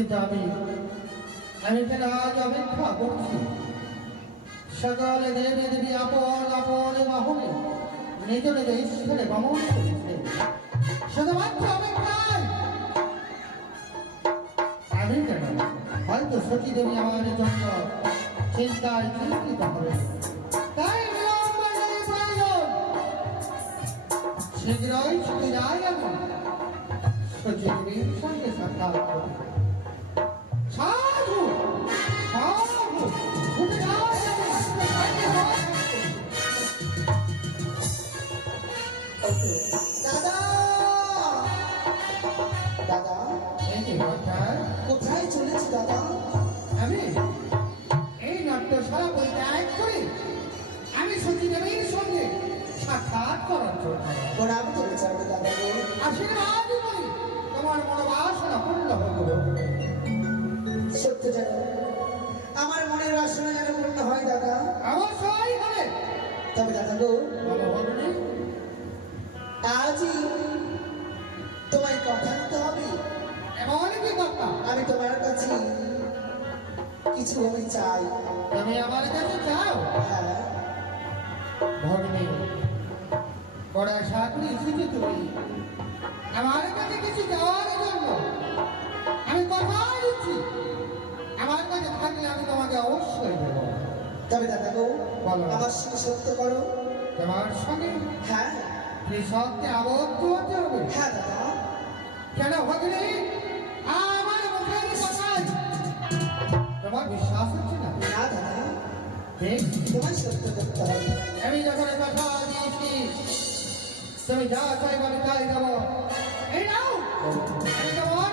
কিন্তু আমি আমি আজ অপেক্ষা করছি। দেবী দেবী আপন আপন বাহনে নিজ নিজ ঈশ্বরে করেছে শুধুমাত্র অপেক্ষায়। আমি কেন? হয়তো সতী দেবী আমার জন্য চিন্তায় চিন্তিত হবে। তাই শীঘ্রই ছুটে সতী সঙ্গে সাক্ষাৎ কিছু আমি চাই। তুমি আমার কাছে চাও? হ্যাঁ। ভগিনী বড় আশা করি এসেছি তুমি। আমার কাছে কিছু দেওয়ার জন্য আমি কথা দিচ্ছি। আমার কাছে থাকলে আমি তোমাকে অবশ্যই দেবো। তবে দাদা গো বলো। আমার সঙ্গে সত্য করো। তোমার সঙ্গে? হ্যাঁ। কৃষককে আবদ্ধ হতে হবে। হ্যাঁ দাদা। কেন ভগিনী? আমার বিশ্বাস হচ্ছে না না দাদা বেশ তোমায় সত্য করতে হবে আমি যখন কথা দিয়েছি তুমি যা চাইবে আমি তাই দেবো এই নাও আমি তোমার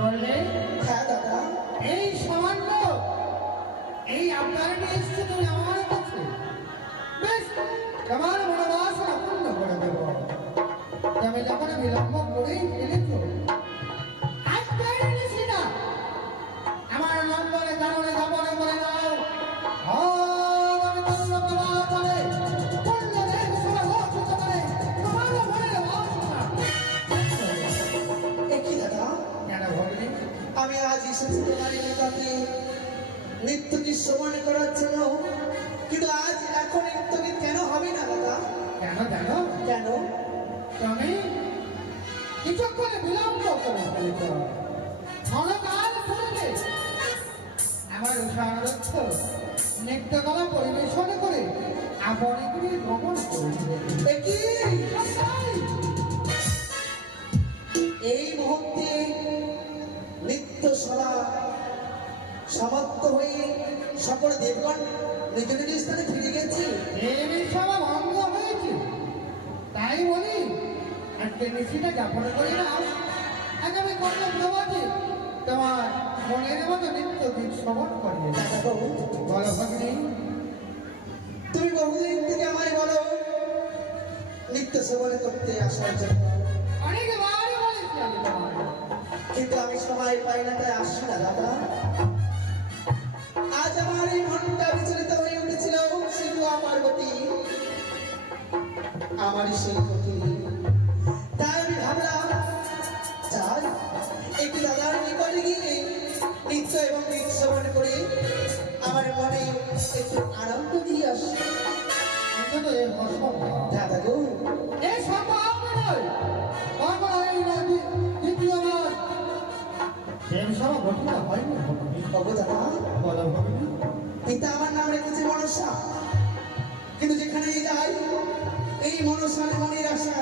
সারথ্য নৃত্যকলা করে আপনি ভ্রমণ এই মুহূর্তে নিত্য সভা সমাপ্ত হয়ে সকল দেবগণ নিজ নিজ স্থানে ফিরে গেছে সভা ভঙ্গ হয়েছে তাই বলি। আজকে নিশিটা যাপন করে না আগামী কর্ম প্রবাদে তোমার মনের মতো নিত্য গীত শ্রবণ বাবু বলো ভগিনী। তুমি বহুদিন থেকে আমায় বলো নিত্য সেবন করতে আসার জন্য। কিন্তু আমি সময় পাই না তাই আসি না দাদা। আজ আমার এই মনটা বিচলিত হয়ে উঠেছিল শিবু পার্বতী আমারই সেই ক্ষতি নিকটে নৃত্য এবং গীত করে আমার মনে একটু আনন্দ দিয়ে আসি কিন্তু এ অসম্ভব। দাদা গো। এই সম্ভব নয়। বাবা এই নদী দ্বিতীয়বার প্রেম সভা হয়নি দাদা। বলো ভগবী পিতা আমার নাম রেখেছে মনসা। কিন্তু যেখানে যাই এই মনসার মনের আশা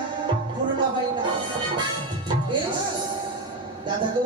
পূর্ণ হয় না। দাদা গো।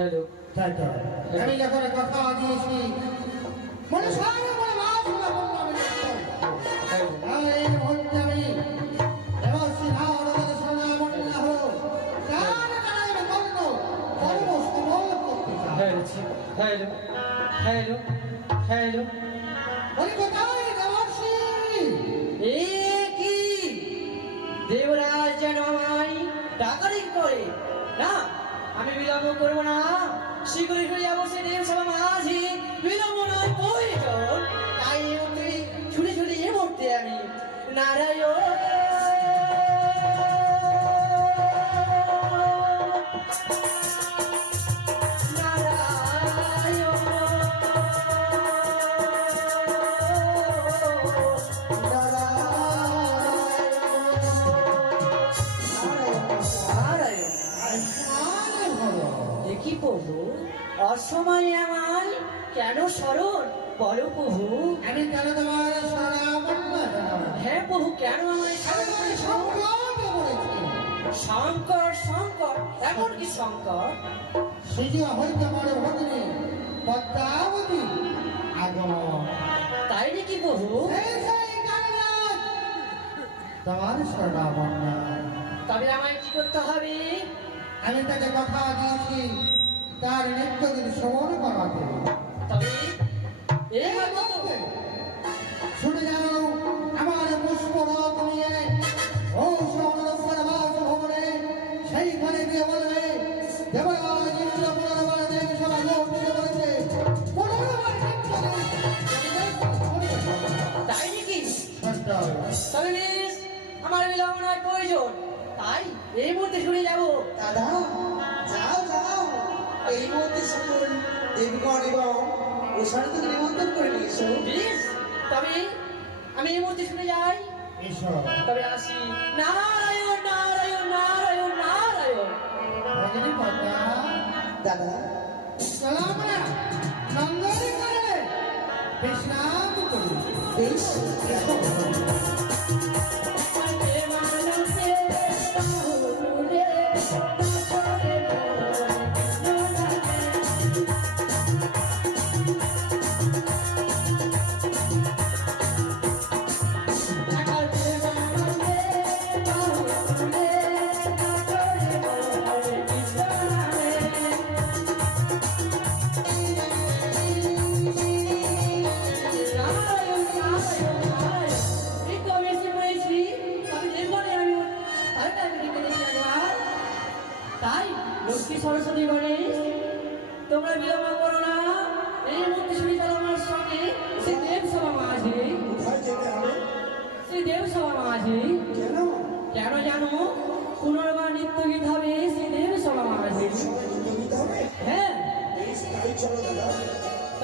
হ্যালো। তাই তো। আমি যখন কথা দিয়েছি মনে সারা মনোবাসনা পূর্ণ আমি হ্যালো আর এই মুহূর্তে আমি হলো হ্যালো হ্যালো হ্যালো বলি কোথায় দেবশ্রী? এ কি? দেবরাজ যেন আমায় ডাকারি করে। না আমি বিলম্ব করব না। শীঘ্রই ফিরে যাব সে দেব সভা মাঝি। বিলম্ব নয় প্রয়োজন তাই ছুটে ছুটে এ মুহূর্তে আমি নারায়ণ অসময়ে আমায় কেন স্মরণ? বলো প্রভু। আমি কেন তোমার? হ্যাঁ প্রভু কেন আমায় শঙ্কর শঙ্কর এমন কি শঙ্কর সেটি হইতে পারে ভগিনী পদ্মাবতী আগমন। তাই নাকি প্রভু? তোমার শরণাপন্ন তবে আমায় কি করতে হবে? আমি তাকে কথা দিয়েছি। তার নিত্য দিন শ্রবণ করাতে শুনে যাও আমার পুষ্পরথ নিয়ে ও সরবাস ভবনে সেইখানে গিয়ে বলবে দেবরাজ ইন্দ্র পুনর্বার দেব সভা করতে বলেছে তাই নাকি? তবে আমার বিলম্ব নয় প্রয়োজন। তাই এই মুহূর্তে শুনে যাব। দাদা এই মুহূর্তে সকল দেবগণ এবং ওষারকে নিমন্ত্রণ করে নিয়েছো। বেশ তবে আমি এই মুহূর্তে শুনে যাই। ঈশ্বর। তবে আসি। নারায়ণ নারায়ণ নারায়ণ নারায়ণ। দাদা। চলো আমরা নন্দনে করে। বিশ্রাম করি। বেশ।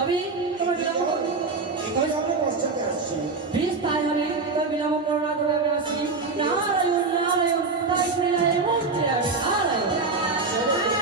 তবে তোমার বিলম্ব এখানে সামনে পশ্চাতে আসছি। প্লিজ তাই হবে। নারায়ণ নারায়ণ তাই শুনে নারায়ণ নারায়ণ।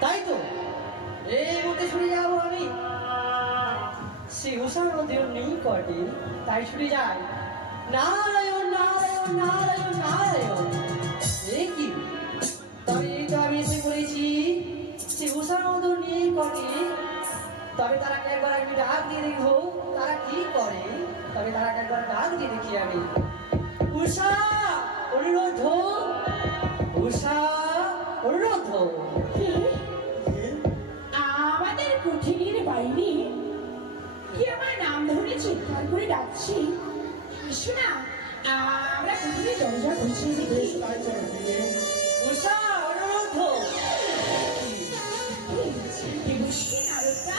তাই তো এই মধ্যে ছুটে যাব আমি। সিংহসার মধ্যে নেই কটে তাই ছুটে যাই। নারায়ণ নারায়ণ নারায়ণ নারায়ণ। এ কি? তবে এই আমি এসে পড়েছি। সিংহসার মধ্যে নেই কটে তবে তারা একবার আমি ডাক দিয়ে দেখব, তারা কি করে? তবে তারা একবার ডাক দিয়ে দেখি আমি। উষা অনুরোধ। উষা অনুরোধ। আমাদের কুঠিরের বাইরে কি আমার নাম ধরে চিৎকার করে ডাকছি? আসো না আমরা কুঠিরের দরজা বসিয়ে প্রিয়ে উষা অনুরোধ দেবশ্রী নারদা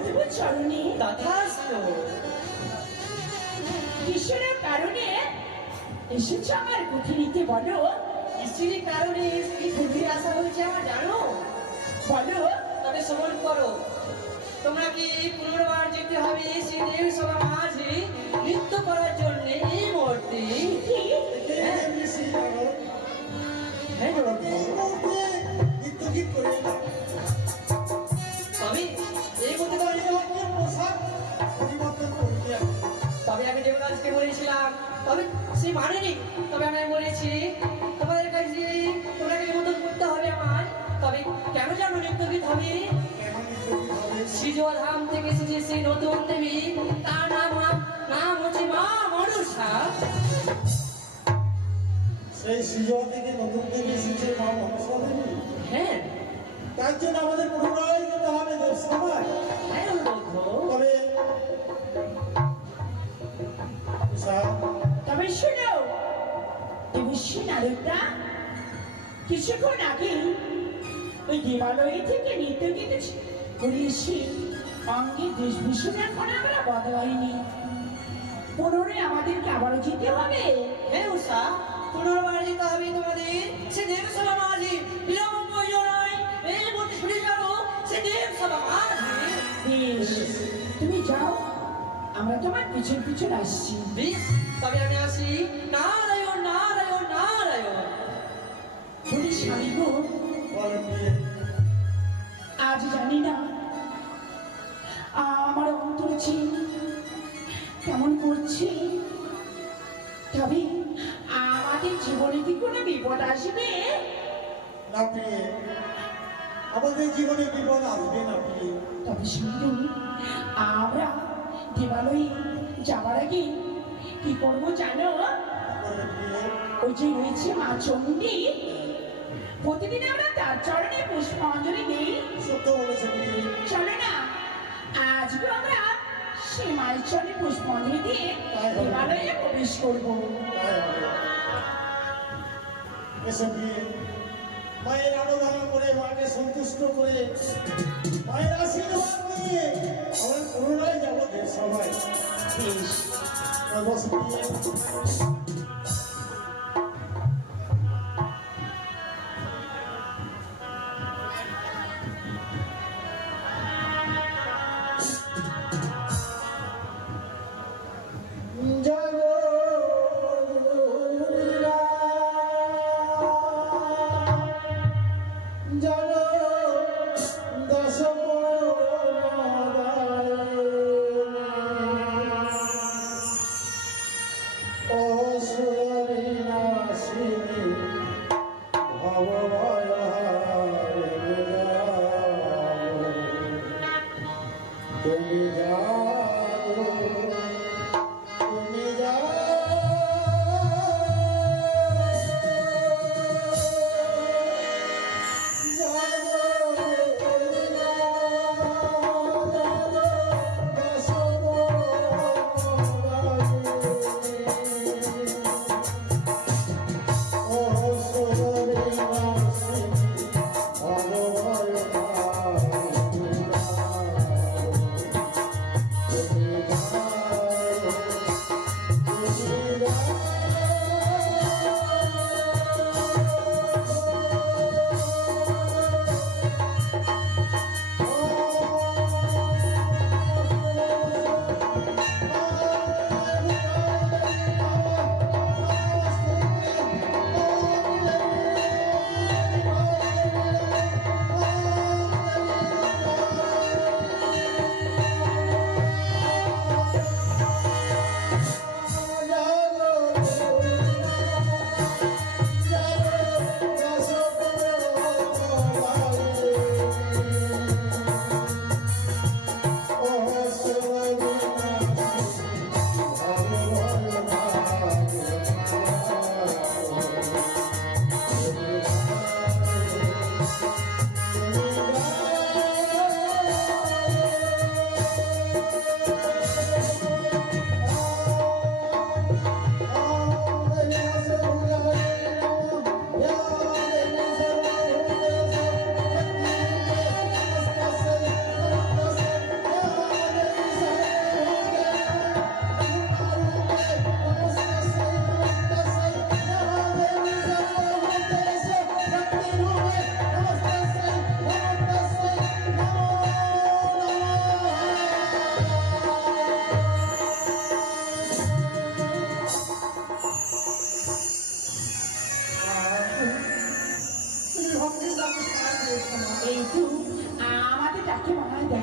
দেব কিসের কারণে এসেছ আমার কুঠিরিতে বলো। স্ত্রীর কারণে স্ত্রী ঘুরে আসা হয়েছে আমার জানো? বলো। তবে শ্রবণ করো। তোমরা কি পুনর্বার যেতে হবে সেই দেব সভা মাঝে নৃত্য করার জন্য এই মুহূর্তে। কি? হ্যাঁ? দেবরাজকে বলেছিলাম তবে সে মানেনি। তবে আমি বলেছি তোমাদের কাছে তোমরা নিমন্ত্রণ করতে হবে আমার। তবে কেন জানো নৃত্যগীত হবে কেমন হবে? সিজোয়া ধাম থেকে এসেছে সেই নতুন দেবী। তার নাম নাম হচ্ছে মা মনসা। সেই সুযোগ থেকে নতুন দেবী এসেছে মা মনসা দেবী। হ্যাঁ। তার জন্য আমাদের পুনরায় যেতে হবে দেবসভায় হ্যাঁ তবে তবে শোনো দেবশ্রী নারদা কিছুক্ষণ আগে ওই দেবালয় থেকে নৃত্য গীত করে এসে অঙ্গে দেশভূষণ এখন আমরা বদলাইনি পুনরায় আমাদেরকে আবারও যেতে হবে? হ্যাঁ উষা পুনর্বার যেতে হবে তোমাদের সে দেবসভা মাঝে বিলম্ব তোমার পিছন পিছন আসছি। বেশ তবে আমি আসি। নারায়ণ নারায়ণ নারায়ণ। বলি স্বামী গো আজ জানি না আমার অন্তর কেমন করছে। তবে আমাদের জীবনে কি কোনো বিপদ আসবে? না প্রিয়ে। আমাদের জীবনে বিপদ আসবে না প্রিয়ে। তবে শুনুন আমরা দেবালয়ে যাবার আগে কি করব জানো? ওই যে রয়েছে মা চণ্ডী। প্রতিদিন আমরা তার চরণে পুষ্পাঞ্জলি নেই বলেছে না আজকে আমরা সেই মায়ের চরণে পুষ্পাঞ্জলি দিয়ে দেবালয়ে প্রবেশ করব। তাই হবে এসো প্রিয়ে মায়ের আরাধনা করে মাকে সন্তুষ্ট করে মায়ের আশীর্বাদ নিয়ে আমরা পুনরায় যাব সবাই বেশ।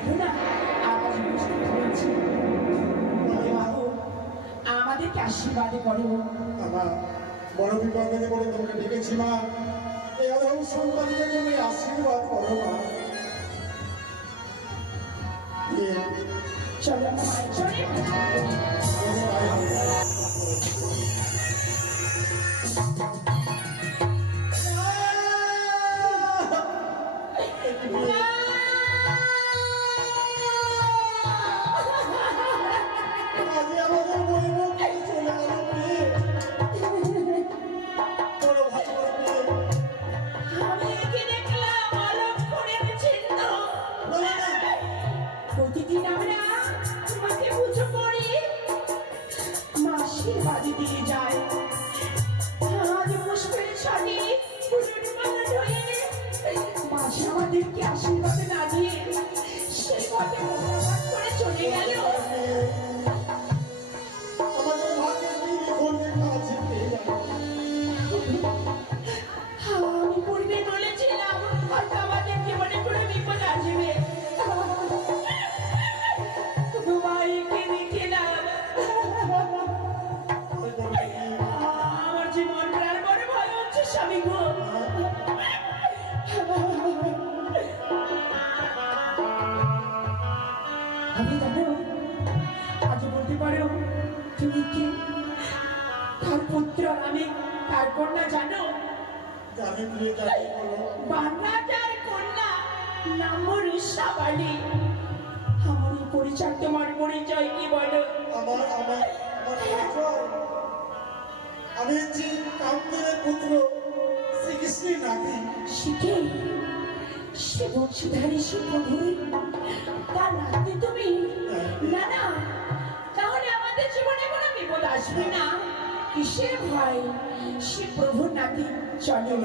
বেদনা আবার বুঝতে পেরেছি আমাদেরকে আশীর্বাদে করো আমার বড় বিপদে বলে তোমরা ডেকেছি মা। এই অধম সন্তানকে তুমি আশীর্বাদ করো মা। চলো চলো। কন্যা জানো? জানি তুমি তাকে বলো। বাংলাটার কন্যা নাম রুষাবালি আমার পরিচয় তোমার পরিচয় কি বলো? আমার আমার আমি হচ্ছি কামদেবের পুত্র শ্রীকৃষ্ণের নাতি। শিখে সে বংশধারী সে তার নাতি তুমি? না না। তাহলে আমাদের জীবনে কোনো বিপদ আসবে না। কিসের ভয়? সে প্রভুর নাকি চলো